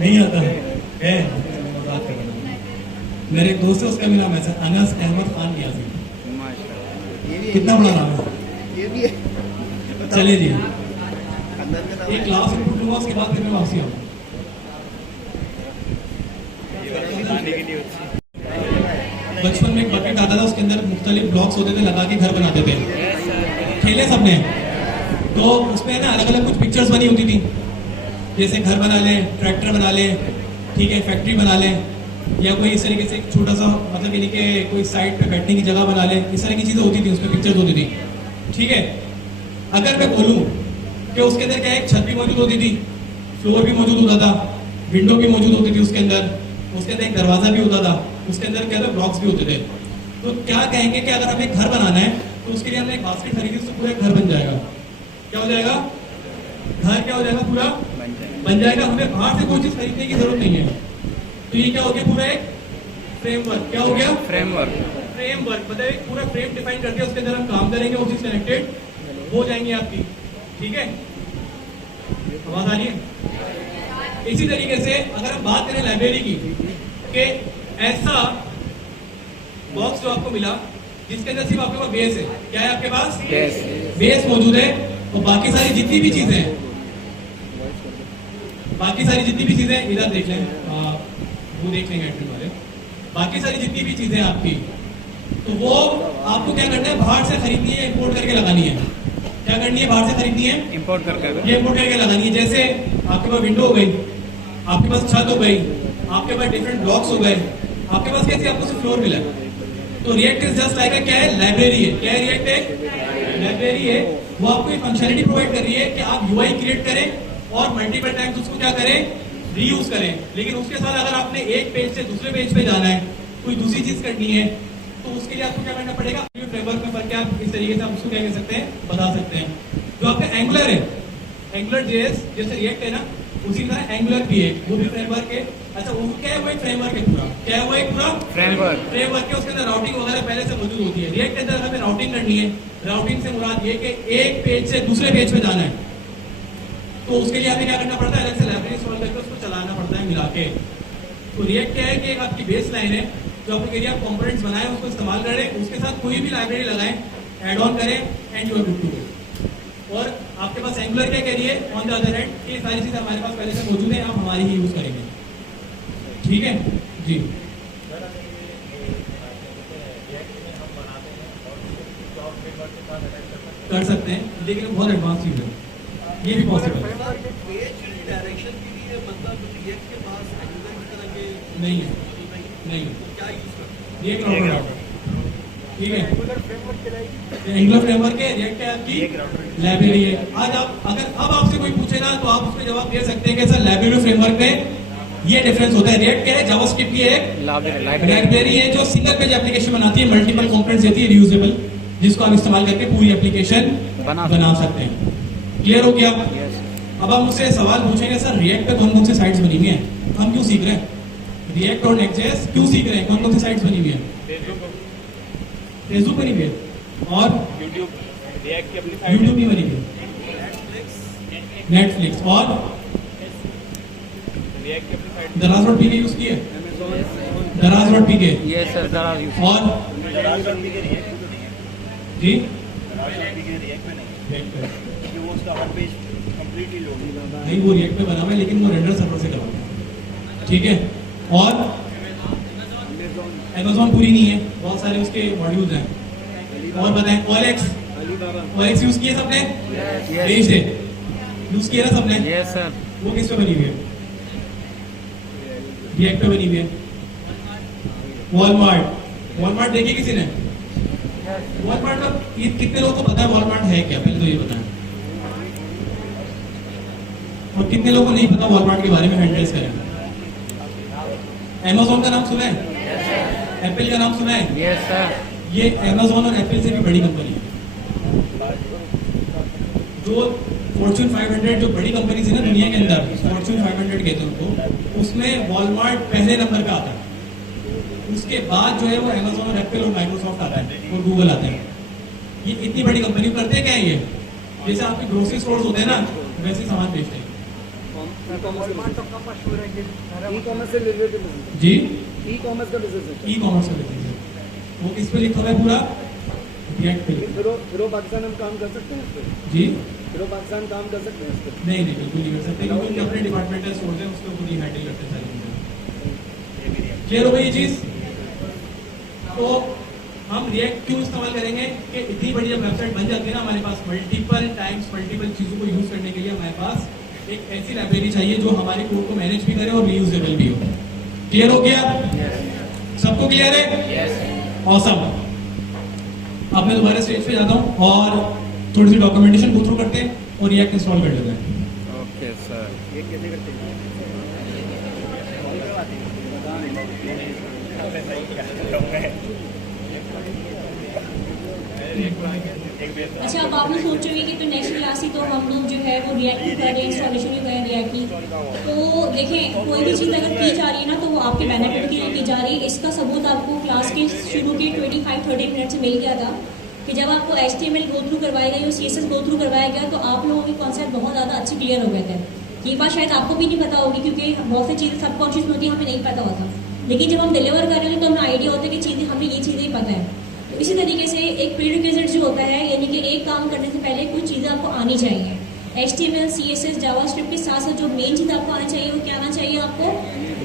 नहीं आता है? मजाक कर रहा हूं। मेरे एक दोस्त है, उसका भी नाम ऐसा, अनस अहमद खान नियाज़ी। कितना बड़ा नाम है? ये भी है। चले जी, अंदर का नाम एक क्लास रिपोर्ट लूंगा, उसके बाद फिर मैं वापसी आऊँगा। बचपन में एक बकेट आता था, उसके अंदर मुख्तलिफ ब्लॉक्स होते थे, लगा के घर बनाते थे। खेले सबने? तो उसमें ना अलग अलग कुछ पिक्चर्स बनी होती थी, जैसे घर बना लें, ट्रैक्टर बना लें, ठीक है, फैक्ट्री बना लें, या कोई इस तरीके से एक छोटा सा मतलब यानी कि कोई साइड पे बैठने की जगह बना लें, इस तरह की चीज़ें होती थी, उसमें पिक्चर्स होती थी, ठीक है। अगर मैं बोलूँ कि उसके अंदर क्या है, एक छत भी मौजूद होती थी, फ्लोर भी मौजूद होता था, विंडो भी मौजूद होती थी उसके अंदर एक दरवाजा भी होता था, उसके अंदर क्या था, ब्लॉक्स भी होते थे। तो क्या कहेंगे कि अगर हमें घर बनाना है तो उसके लिए हमने एक बास्केट खरीदी, उससे पूरा घर बन जाएगा। क्या हो जाएगा? घर क्या हो जाएगा? पूरा बन जाएगा। हमें बाहर से कोई चीज खरीदने की जरूरत नहीं है। तो ये क्या हो गया? पूरा एक फ्रेमवर्क। क्या हो गया? फ्रेमवर्क मतलब एक पूरा फ्रेम डिफाइन करके उसके अंदर हम काम करेंगे, वो चीज कनेक्टेड हो जाएंगी आपकी, ठीक है। आवाज आ रही है? इसी तरीके से अगर हम बात करें लाइब्रेरी की, कि ऐसा बॉक्स जो आपको मिला जिसके अंदर सिर्फ आपके पास बेस है, क्या है आपके पास? बेस मौजूद है, और बाकी सारी जितनी भी चीजें हैं, बाकी सारी जितनी भी चीजें इधर देख लें, वो देख लेंगे एडमिन वाले, बाकी सारी जितनी भी चीजें आपकी, तो वो आपको क्या करना है? बाहर से खरीदनी है, इंपोर्ट करके लगानी है। क्या करनी है? बाहर से खरीदनी है, इंपोर्ट करके लगानी है। जैसे आपके पास विंडो हो गई, आपके पास छत हो गई, आपके पास डिफरेंट ब्लॉक्स हो गए, आपके पास कैसे आपको सिर्फ फ्लोर मिला है। तो रिएक्ट इज जस्ट लाइक क्या है? लाइब्रेरी है। क्या है रिएक्ट? एक लाइब्रेरी है। वो आपको एक फंक्शनलिटी प्रोवाइड कर रही है कि आप यूआई क्रिएट करें और मल्टीपल टाइम्स उसको क्या करें? रीयूज करें। लेकिन उसके साथ अगर आपने एक पेज से दूसरे पेज पे जाना है, कोई दूसरी चीज करनी है, तो उसके लिए आपको क्या करना पड़ेगा? फ्रेमवर्क में फर्क क्या इस तरीके से आप उसको क्या कह सकते हैं? बता सकते हैं। जो आपका एंगुलर है, एंगुलर जेएस जैसे रिएक्ट है ना, उसी तरह एंगुलर भी है, वो भी फ्रेमवर्क है। अच्छा, वो क्या है? वो एक फ्रेमवर्क है पूरा। क्या है? वो एक पूरा फ्रेमवर्क है। उसके अंदर राउटिंग वगैरह पहले से मौजूद होती है। रिएक्ट के अंदर हमें राउटिंग करनी है। राउटिंग से मुराद ये कि एक पेज से दूसरे पेज पे जाना है, तो उसके लिए हमें क्या करना पड़ता है? अलग से लाइब्रेरी इंस्टॉल करके उसको चलाना पड़ता है मिला के। तो रिएक्ट क्या है कि एक आपकी बेस लाइन है, जो आपके लिए आप कंपोनेंट्स बनाए उसको इस्तेमाल करें, उसके साथ कोई भी लाइब्रेरी लगाएं, ऐड ऑन करें, and you are good to go. और आपके पास एंगुलर क्या कह रही है? ऑन द अदर हैंड, ये सारी चीजें हमारे पास पहले से मौजूद है, आप हमारी ही यूज करेंगे, ठीक है जी। कर सकते हैं, लेकिन बहुत एडवांस चीज है, ये भी पॉसिबल है। पेज डायरेक्शन के लिए मतलब रिएक्ट के पास एंगुलर की तरह के नहीं है, नहीं है। क्या यूज करते हैं? ये एक राउटर, ठीक है। एंगुलर फ्रेमवर्क है, रिएक्ट है आपकी लाइब्रेरी है। आज आप अगर अब आपसे कोई पूछे ना, तो आप उसमें जवाब दे सकते हैं कि सर लाइब्रेरी फ्रेमवर्क में ये डिफरेंस होता है। रिएक्ट क्या है? जावास्क्रिप्ट की एक लाइब्रेरी है जो सिंगल पेज एप्लीकेशन बनाती है, मल्टीपल कंपोनेंट्स देती है, रियूजेबल, जिसको आप इस्तेमाल करके पूरी एप्लीकेशन बना सकते हैं। क्लियर हो गया? अब हम मुझसे सवाल पूछेंगे, सर रिएक्ट पे कौन कौन सी साइट्स बनी हुई हैं, हम क्यों सीख रहे हैं? रिएक्ट और नेक्स्ट.जेएस क्यों सीख रहे हैं? कौन कौन सी साइट्स बनी हुई है? फेसबुक बनी हुई है, और यूट्यूब भी बनी हुई है, नेटफ्लिक्स, और दराज डॉट पीके यूज किया, दराज डॉट पीके, और जी नहीं, वो रिएक्ट पे बना हुआ है, लेकिन वो रेंडर सर्वर से करवाना है, ठीक है। और Amazon पूरी नहीं है, बहुत सारे उसके मॉड्यूल्स हैं। और बताएं, OLX यूज किए सबने? भेज दे, यूज किया ना सबने? Yes sir. वो किस पे बनी हुई है? रिएक्ट पे बनी हुई है। वॉलमार्ट देखिए किसी ने? वॉलमार्ट का कितने लोगों को पता है वॉलमार्ट है क्या? पहले तो ये बताएं। और कितने लोगों को नहीं पता वॉलमार्ट के बारे में? हैंड रेज करें। Amazon का नाम सुना है? एप्पल का नाम सुना है? Yes sir. ये Amazon और एप्पल से भी बड़ी कंपनी है, जो फॉर्च्यून 500 जो बड़ी कंपनीज है ना दुनिया के अंदर, फॉर्च्यून 500 कहते हैं उनको, उसमें वॉलमार्ट पहले नंबर पे आता है। उसके बाद जो है वो अमेजोन और एप्पल और माइक्रोसॉफ्ट आता है और गूगल आते हैं। ये इतनी बड़ी कंपनी करते क्या है ये? जैसे आपके ग्रोसरी स्टोर्स होते हैं ना, वैसे ही सामान बेचते हैं। ई-कॉमर्स से रिलेटेड जी, ई-कॉमर्स का बिजनेस है। ई-कॉमर्स का बिजनेस है। वो किस पे लिखा हुआ है पूरा? रिएक्ट पे। फिर पाकिस्तान हम काम कर सकते हैं इस पर? जी फिर पाकिस्तान काम कर सकते हैं इस पर? नहीं नहीं, बिल्कुल नहीं कर सकते, क्योंकि उनके अपने डिपार्टमेंटल स्टोर्स हैं, उसको खुद ही हैंडल करते हैं सारी चीजें। क्लियर हो गई ये चीज? तो हम रिएक्ट क्यों इस्तेमाल करेंगे कि इतनी बड़ी जब वेबसाइट बन जाती है ना, हमारे पास मल्टीपल टाइम्स मल्टीपल चीजों को यूज करने के लिए हमारे पास एक ऐसी लाइब्रेरी चाहिए जो हमारे कोड को मैनेज भी करे और रीयूजेबल भी हो। क्लियर हो गया? सबको क्लियर है? ऑसम। अब मैं दोबारा स्टेज पे जाता हूँ और थोड़ी सी डॉक्यूमेंटेशन गो थ्रू करते हैं और रिएक्ट इंस्टॉल कर लेते हैं। Okay sir. ये कैसे करते हैं? अच्छा, अब आप लोग सोच रहे हैं कि तो नेक्स्ट क्लास ही तो हम लोग जो है वो रिएक्ट कर रहे हैं, इंस्टॉलेशन भी कर रहे हैं रिएक्ट की। तो देखें, कोई भी चीज़ अगर की जा रही है ना तो वो आपके बेनिफिट के लिए की जा रही है। इसका सबूत आपको क्लास के शुरू के 25-30 मिनट से मिल गया था कि जब आपको HTML गो थ्रू करवाया गया, CSS गो थ्रू करवाया गया, तो आप लोगों के कॉन्सेप्ट बहुत ज़्यादा अच्छे क्लियर हो गए थे। ये बात शायद आपको भी नहीं पता होगी, क्योंकि बहुत सी चीज़ें सबकॉन्शियस में होती है, हमें नहीं पता होता। लेकिन जब हम डिलीवर कर रहे हैं तो हमें आइडिया होता है कि चीज़ें हमें ये चीज़ें ही पता है। तो इसी तरीके से एक प्री रिक्विजिट जो होता है, यानी कि एक काम करने से पहले कुछ चीज़ें आपको आनी चाहिए। HTML, CSS, जावास्क्रिप्ट के साथ साथ जो मेन चीज़ आपको आना चाहिए वो क्या आना चाहिए? आपको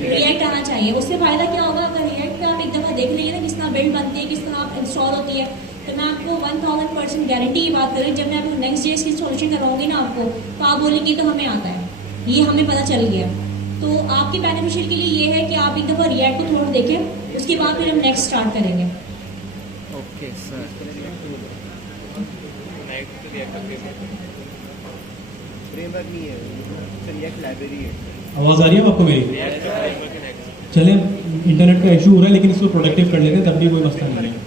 रिएक्ट आना चाहिए। उससे फ़ायदा क्या होगा? अगर रिएक्ट पे आप एक दफ़ा देख लेंगे ना किस तरह बिल्ड बनती है, किस तरह आप इंस्टॉल होती है, तो मैं आपको 1000% गारंटी की बात करें, जब मैं आपको नेक्स्ट JS की सॉल्यूशन करवाऊंगी ना आपको, तो आप बोलेंगे तो हमें आता है, ये हमें पता चल गया। तो आपके बेनिफिशियल के लिए ये है कि आप एक दफ़ा रिएक्ट को थोड़ा देखें, उसके बाद फिर हम नेक्स्ट स्टार्ट करेंगे। Okay sir. फ्रेमवर्क नहीं है, रिएक्ट लाइब्रेरी है। आवाज आ रही है आपको मेरी? चले, इंटरनेट का इशू हो रहा है लेकिन इसको प्रोडक्टिव कर लेते हैं, तब भी कोई मसला नहीं है।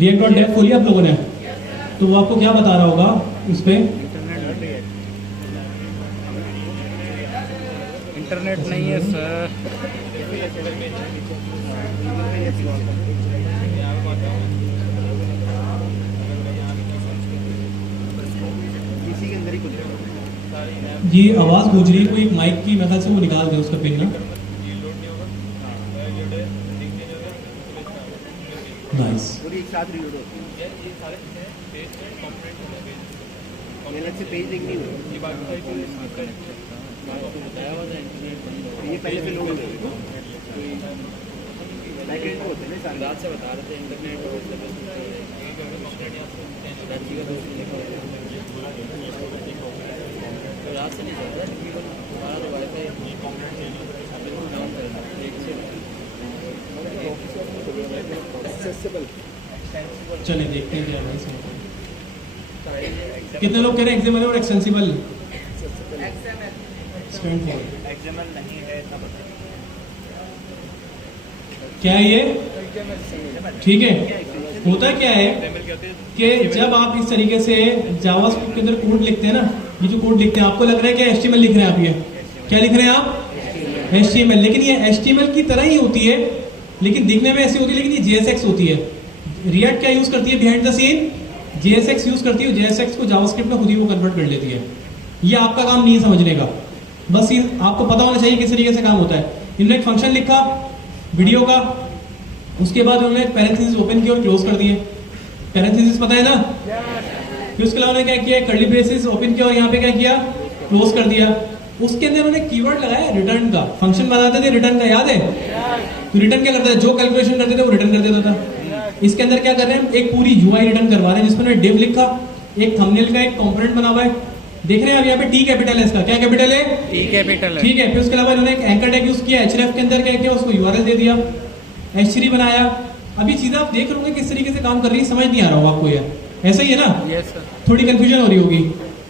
react.dev खोलिए आप लोगों ने, तो वो आपको क्या बता रहा होगा उस पे? इंटरनेट नहीं है सर। इसी के अंदर ही खुल जाएगा। ये आवाज गूंज रही है, कोई एक माइक की मेथड से वो निकाल दे उसका पिन ना। नाइस। पूरी एक साथ रीलोड होती है। अलग से पेज लिंक नहीं होती। ये पहले से लोड हो गई। बैकएंड होते हैं सारे। रात से बता रहे थे इंटरनेट रात से नहीं चल रहा है, वाईफाई चले देखते हैं क्या है इसमें। कितने लोग कह रहे हैं एक्सएमएल और एक्सटेंसिबल? स्टैंड फॉर एक्सएमएल नहीं है तब क्या है ये? ठीक है, होता क्या है कि जब आप इस तरीके से जावास्क्रिप्ट के अंदर कोड लिखते हैं ना, ये जो कोड लिखते हैं आपको लग रहा है कि HTML लिख रहे हैं आप। ये क्या लिख रहे हैं आप? HTML। लेकिन ये HTML की तरह ही होती है, लेकिन दिखने में ऐसी होती है, लेकिन ये JSX होती है। रिएक्ट क्या यूज करती है behind the scene? JSX use करती है। JSX को जावास्क्रिप्ट में खुद ही वो कन्वर्ट कर लेती है। ये आपका काम नहीं है समझने का, बस ये आपको पता होना चाहिए किस तरीके से काम होता है। इन्होंने एक फंक्शन लिखा वीडियो का, उसके बाद उन्होंने पैरेंथेसिस ओपन किया और क्लोज कर दिए। पैरेंथेसिस पता है ना? फिर उसके अलावा क्या किया? कर्ली ब्रेसेस ओपन किया और यहाँ पे क्या किया? क्लोज कर दिया। उसके अंदर उन्होंने कीवर्ड लगाया रिटर्न का। फंक्शन बनाते थे रिटर्न का, याद है? तो रिटर्न क्या करता है? जो कैलकुलेशन करते थे वो रिटर्न कर देता था। इसके अंदर क्या कर रहे हैं? एक पूरी UI रिटर्न करवा रहे हैं जिसमें उन्होंने डिव लिखा, एक थंबनेल का एक कंपोनेंट बना हुआ है। देख रहे हैं आप यहाँ पे T कैपिटल है, इसका क्या कैपिटल है? T कैपिटल है। ठीक है। फिर उसके अलावा इन्होंने एक एंकर टैग यूज किया, href के अंदर क्या किया? उसको URL दे दिया, H3 बनाया। अभी चीजें आप देख रहे होंगे किस तरीके से काम कर रही है, समझ नहीं आ रहा होगा आपको ये, ऐसा ही है ना? Yes sir. थोड़ी कंफ्यूजन हो रही होगी।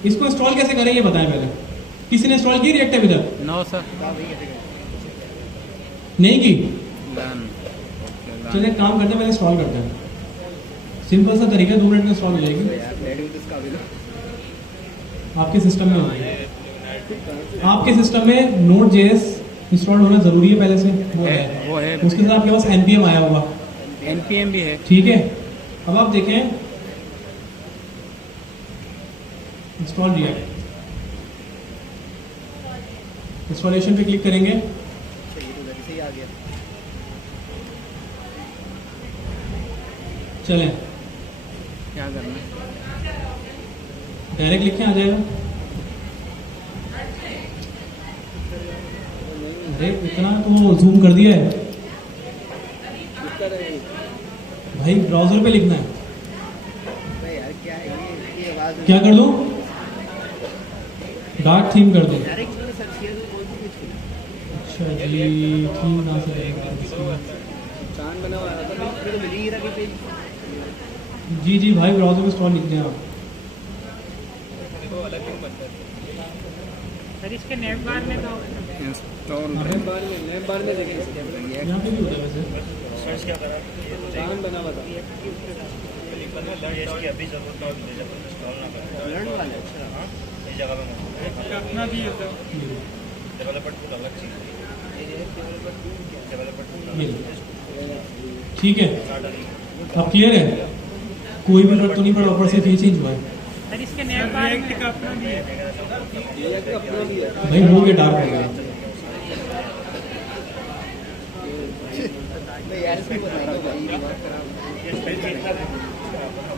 इसको इंस्टॉल कैसे करें ये बताएं पहले। किसी ने इंस्टॉल की रिएक्ट अभी तक? No sir. नहीं की? डन। चलिए काम करते हैं, पहले इंस्टॉल करते हैं। सिंपल सा तरीका, 2 मिनट में इंस्टॉल हो जाएगी। आपके सिस्टम में होगी। आपके सिस्टम में Node.js इंस्टॉल होना जरूरी है पहले से, वो है। उसके साथ आपके पास npm आया होगा, npm भी है। ठीक है। अब आप देखें इंस्टॉल रिएक्ट, इंस्टॉलेशन पे क्लिक करेंगे। चलें, क्या करना है? डायरेक्ट लिखें, आ जाएगा। अरे इतना तो जूम कर दिया है भाई, ब्राउजर पे लिखना है। क्या कर दूं? डार्क थीम कर दूं? अच्छा जी, थीम कहाँ से रहेगा? जी जी भाई, ब्राउजर पे स्टॉल लिख दें आप। सर इसके नेम बार में तो यहाँ पे भी होता है वैसे। अपना भी होता है। ठीक है, अब क्लियर है? कोई भी डॉट तो नहीं पड़ा, ऊपर से फी चेंज हुआ है सर इसके नेम बार में का अपना भी है भाई, हो गया डार्क हो गया।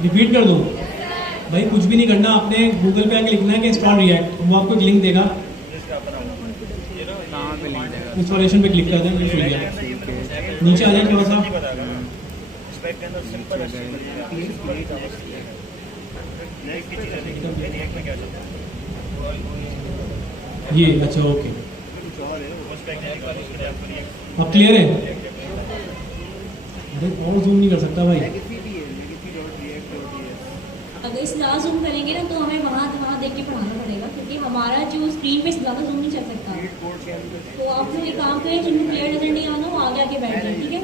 रिपीट कर दो भाई, कुछ भी नहीं करना आपने। गूगल पे आके लिखना है कि इंस्टॉल रिएक्ट, वो आपको एक लिंक देगा, इंस्टॉलेशन पे क्लिक कर दें, खुल गया। नीचे आ जाए थोड़ा सा, ये अच्छा ओके, अब क्लियर है? अरे और जूम नहीं कर सकता भाई। अगर इस ना जूम करेंगे ना तो हमें वहाँ देख के पढ़ाना पड़ेगा, क्योंकि हमारा जो स्क्रीन पे ज़्यादा जूम नहीं चल सकता। तो आप लोग एक काम करें, जिनको क्लियर नजर नहीं आना वो आगे आके बैठ जाए, ठीक है?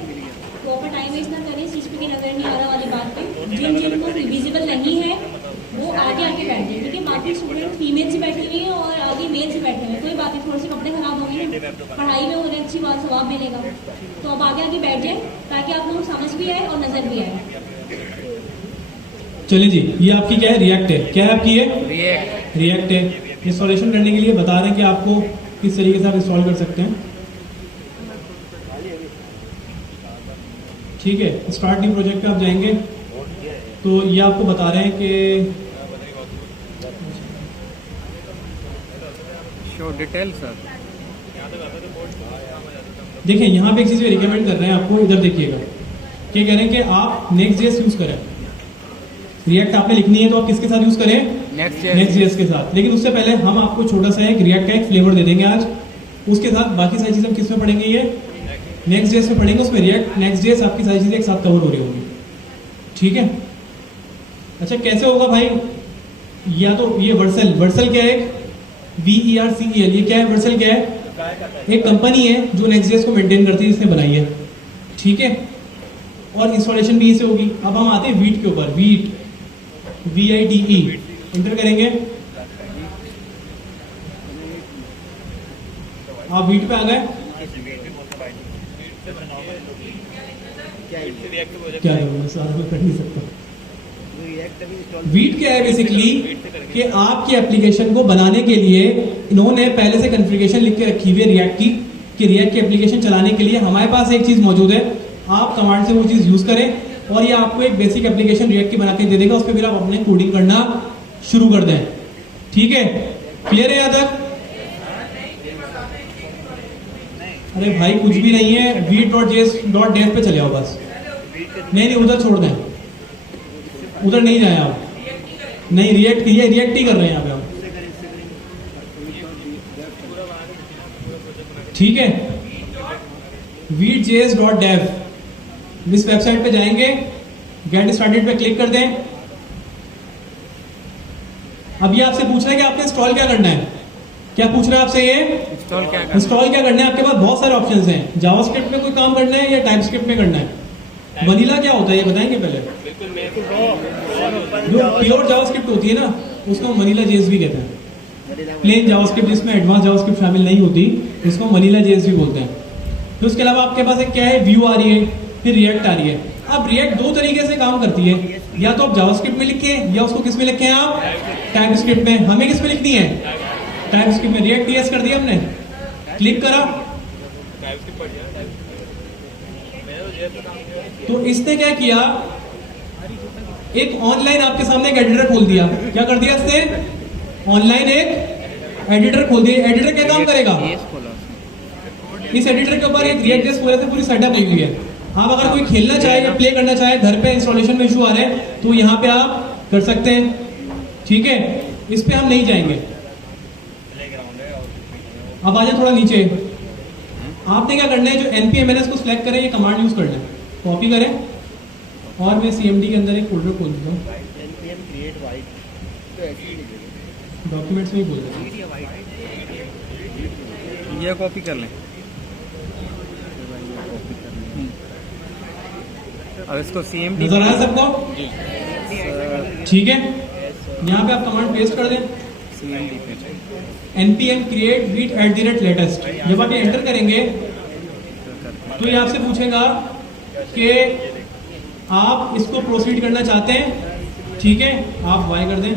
तो आपका टाइम वेस्ट ना करें इस चीज़ पे कि नजर नहीं आ रहा वाली बात पे। जिनको विजिबल नहीं है वो आगे आके बैठ जाए, ठीक है? बाकी स्टूडेंट फीमेल से बैठे हुए हैं और आगे मेल से बैठे हुए हैं, कोई बात नहीं, थोड़े से कपड़े खराब होंगे, पढ़ाई में उन्हें अच्छी बात सवाब मिलेगा। तो अब आगे आगे बैठ जाए ताकि आप लोग समझ भी आए और नजर भी आए। चलिए जी, ये आपकी क्या है? रिएक्ट है। क्या है आपकी? ये रिएक्ट है। इंस्टॉलेशन करने के लिए बता रहे हैं कि आपको किस तरीके से आप इंस्टॉल कर सकते हैं, ठीक है? स्टार्ट न्यू प्रोजेक्ट पे आप जाएंगे तो ये आपको बता रहे हैं कि शो डिटेल सर। देखिए यहाँ पे एक चीज रिकमेंड कर रहे हैं आपको, इधर देखिएगा। क्या कह रहे हैं कि आप Next.js यूज करें। रिएक्ट आपने लिखनी है तो आप किसके साथ यूज करें? Next.js के साथ। लेकिन उससे पहले हम आपको छोटा सा एक रिएक्ट का एक फ्लेवर दे देंगे आज। उसके साथ बाकी सारी चीजें हम किस में पढ़ेंगे? ये Next.js में पढ़ेंगे। उसमें रिएक्ट Next.js आपकी सारी चीजें एक साथ कवर हो रही होंगी, ठीक है? अच्छा कैसे होगा भाई? या तो ये वर्सल क्या है? VERCEL, ये क्या है? वर्सल क्या है? एक कंपनी है जो Next.js को मेंटेन करती है, इसने बनाई है, ठीक है? और इंस्टॉलेशन भी इसे होगी। अब हम आते हैं वीट के ऊपर। वीट VITE इंटर करेंगे, आप वीट पे आ गए। क्या है वो? सारा तो कर नहीं सकता। वीट क्या है? बेसिकली कि आपकी एप्लीकेशन को बनाने के लिए इन्होंने पहले से कॉन्फ़िगरेशन लिख के रखी हुई है रिएक्ट की, कि रिएक्ट की एप्लीकेशन चलाने के लिए हमारे पास एक चीज मौजूद है, आप कमांड से वो चीज यूज करें और ये आपको एक बेसिक एप्लीकेशन रिएक्ट की बना के दे देगा। उस पर फिर आप अपने कोडिंग करना शुरू कर दें, ठीक है? क्लियर है यहाँ तक? अरे भाई कुछ भी नहीं है, वीट.js.dev पे चले आओ बस। नहीं उधर छोड़ दें, उधर नहीं जाए आप। नहीं, रिएक्ट ही कर रहे हैं यहाँ पे हम, ठीक है? वीट.js.dev इस वेबसाइट पे जाएंगे, गेट स्टार्टेड पे क्लिक कर दें। अब ये आपसे पूछ रहा है कि आपने इंस्टॉल क्या करना है। क्या पूछ रहा है आपसे? ये इंस्टॉल क्या करना है। आपके पास बहुत सारे ऑप्शंस हैं। जावास्क्रिप्ट में कोई काम करना है या टाइपस्क्रिप्ट में करना है? वनीला क्या होता है ये बताएंगे पहले? जो प्योर जावास्क्रिप्ट होती है ना, उसको वनीला JS भी कहते हैं। प्लेन जावास्क्रिप्ट जिसमें एडवांस जावास्क्रिप्ट शामिल नहीं होती, उसको मनीला जेएस भी बोलते हैं। फिर उसके अलावा आपके पास एक क्या है, व्यू आ रही है, फिर रिएक्ट आ रही है। अब रिएक्ट दो तरीके से काम करती है, या तो आप जावास्क्रिप्ट में लिखे या उसको किस में लिखे हैं आप, टाइपस्क्रिप्ट में। हमें किस में लिखनी है, टाइपस्क्रिप्ट में। रिएक्ट डीएस कर दिया हमने, क्लिक करा तो इसने क्या किया, एक ऑनलाइन आपके सामने एक एडिटर खोल दिया। क्या कर दिया इसने, ऑनलाइन एक एडिटर खोल दिया। एडिटर क्या काम करेगा, इस एडिटर के ऊपर एक रिएक्ट जेएस से पूरी सेटअप हुई है। आप अगर कोई खेलना चाहे या प्ले करना चाहे, घर पे इंस्टॉलेशन में इशू आ रहे हैं, तो यहाँ पे आप कर सकते हैं। ठीक है, इस पे हम नहीं जाएंगे। अब आ जाए थोड़ा नीचे। आपने क्या करना है, जो npmns को सिलेक्ट करें, ये कमांड यूज करना है, कॉपी करें और मैं cmd के अंदर एक फोल्डर खोल देता हूँ, डॉक्यूमेंट्स में ही खोल देता हूँ। ये कॉपी कर लें। अब इसको CMD नजर आया सबको, ठीक है। यहाँ पे आप कमांड पेस्ट कर दें, CMD पे npm create read @latest। जब आप ये एंटर करेंगे तो ये आपसे पूछेगा कि आप इसको प्रोसीड करना चाहते हैं। ठीक है, आप वाई कर दें।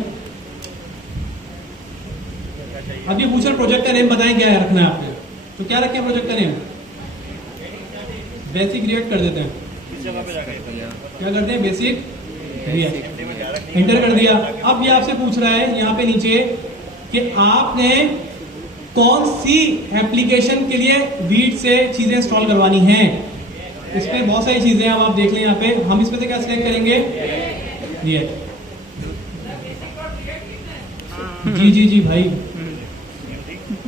अब ये पूछा प्रोजेक्ट का नेम बताएं क्या है रखना है आपने, तो क्या रखें प्रोजेक्ट का नेम, बेसिक रिएक्ट कर देते हैं। क्या करते हैं, बेसिक रिएक्ट, एंटर कर दिया। अब ये आपसे पूछ रहा है यहाँ पे नीचे कि आपने कौन सी एप्लीकेशन के लिए वीट से चीजें इंस्टॉल करवानी हैं। इसमें बहुत सारी चीजें हैं, अब आप देख लें यहाँ पे। हम इसमें से क्या सिलेक्ट करेंगे, रिएक्ट। जी जी जी भाई,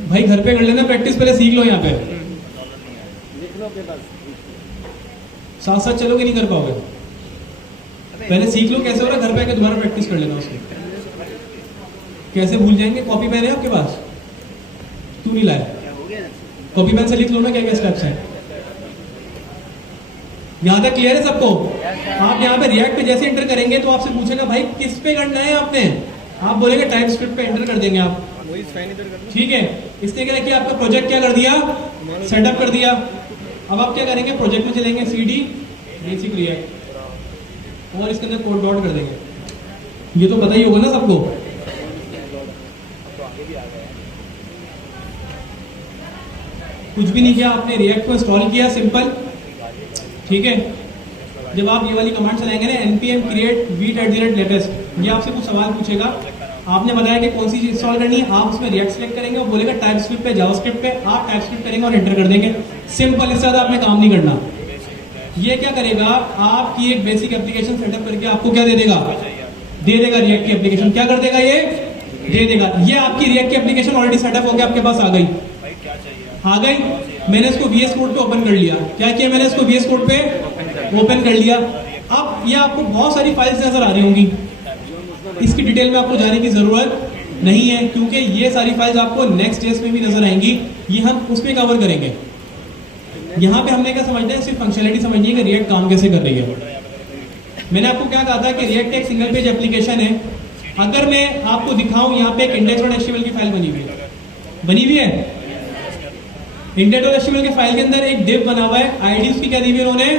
भाई घर पे कर लेना प्रैक्टिस, पहले सीख लो। यहाँ पे साथ साथ चलोगे नहीं कर पाओगे, पहले सीख लो कैसे हो रहा है, घर पे आके दोबारा प्रैक्टिस कर लेना उसकी। कैसे भूल जाएंगे, कॉपी पेन है आपके पास, क्यों नहीं लाए, कॉपी पेन से लिख लो ना क्या क्या स्टेप्स हैं। यहां तक क्लियर है सबको। आप यहाँ पे रिएक्ट पे जैसे एंटर करेंगे तो आपसे पूछेगा भाई किस पे करना है आपने, आप बोलेंगे टाइप स्क्रिप्ट पे एंटर कर देंगे आप। ठीक है, इसने क्या किया, आपका प्रोजेक्ट क्या कर दिया, सेटअप कर दिया। अब आप क्या करेंगे, प्रोजेक्ट में चलेंगे, CD बेसिक रिएक्ट और इसके अंदर कोड डॉट कर देंगे। ये तो पता ही होगा ना सबको। कुछ भी नहीं किया आपने, रिएक्ट को इंस्टॉल किया, सिंपल। ठीक है, जब आप ये वाली कमांड चलाएंगे ना, npm create वीट @latest, ये आपसे कुछ सवाल पूछेगा। आपने बताया कि कौन सी चीज इंस्टॉल करनी है, आप उसमें रिएक्ट सेलेक्ट करेंगे और बोलेगा टाइपस्क्रिप्ट पे, जावास्क्रिप्ट पे। आप टाइपस्क्रिप्ट करेंगे और एंटर कर देंगे, सिंपल। इससे ज्यादा आपने काम नहीं करना। ये क्या करेगा, आपकी एक बेसिक एप्लीकेशन सेटअप करके आपको क्या दे देगा, दे देगा रिएक्ट की एप्लीकेशन। क्या कर देगा, ये दे देगा। ये आपकी रिएक्ट की एप्लीकेशन ऑलरेडी सेटअप होकर आपके पास आ गई, आ गई। मैंने इसको VS कोड पे ओपन कर लिया। क्या किया मैंने, इसको VS कोड पे ओपन कर लिया। अब ये आपको बहुत सारी फाइल्स नजर आ रही होंगी, इसकी डिटेल में आपको जाने की जरूरत नहीं है, क्योंकि ये सारी फाइल्स आपको नेक्स्ट जेएस में भी नजर आएंगी, ये हम उसमें कवर करेंगे। यहाँ पे हमने क्या समझना है, सिर्फ फंक्शनलिटी समझनी है कि रिएक्ट काम कैसे कर रही है। मैंने आपको क्या कहा था कि रिएक्ट एक सिंगल पेज एप्लीकेशन है। अगर मैं आपको दिखाऊं, यहाँ पे एक index.html की फाइल बनी हुई है। index.html के फाइल के अंदर एक div बना हुआ है, आईडी उसकी क्या दी हुई है उन्होंने,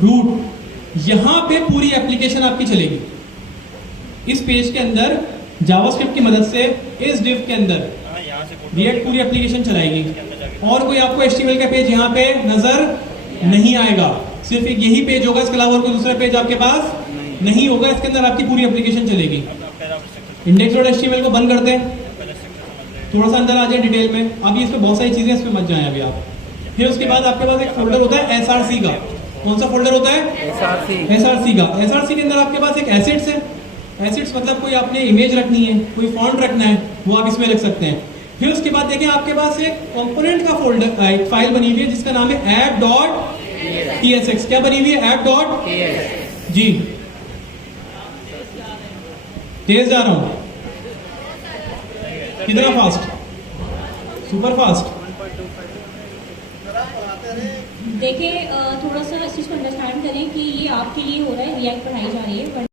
रूट। यहाँ पे पूरी एप्लीकेशन आपकी चलेगी। इस पेज के अंदर जावास्क्रिप्ट की मदद से इस div के अंदर रिएक्ट पूरी एप्लीकेशन चलाएगी, और कोई आपको HTML का पेज यहाँ पे नजर नहीं आएगा। सिर्फ एक यही पेज होगा, इसके अलावा और कोई दूसरा पेज आपके पास नहीं होगा। इसके अंदर आपकी पूरी एप्लीकेशन चलेगी। index.html को बंद करते हैं, थोड़ा सा अंदर आ जाए डिटेल में। अभी इसमें बहुत सारी चीजें, इसमें मत जाएं अभी आप। फिर उसके बाद आपके पास एक फोल्डर होता है SRC का। कौन सा फोल्डर होता है, SRC का। SRC के अंदर आपके पास एक एसेट्स है। एसेट्स मतलब कोई आपने इमेज रखनी है, कोई फॉन्ट रखना है, वो आप इसमें रख सकते हैं। फिर उसके बाद देखिए आपके पास एक कंपोनेंट का फोल्डर, एक फाइल बनी हुई है जिसका नाम है app.tsx। क्या बनी हुई है, app.tsx। जी तेज जा रहा हूं, कितना फास्ट, सुपर फास्ट। देखिए थोड़ा सा इस चीज़ को अंडरस्टैंड करें कि ये आपके लिए हो रहा है, रिएक्ट पढ़ाई जा रही है,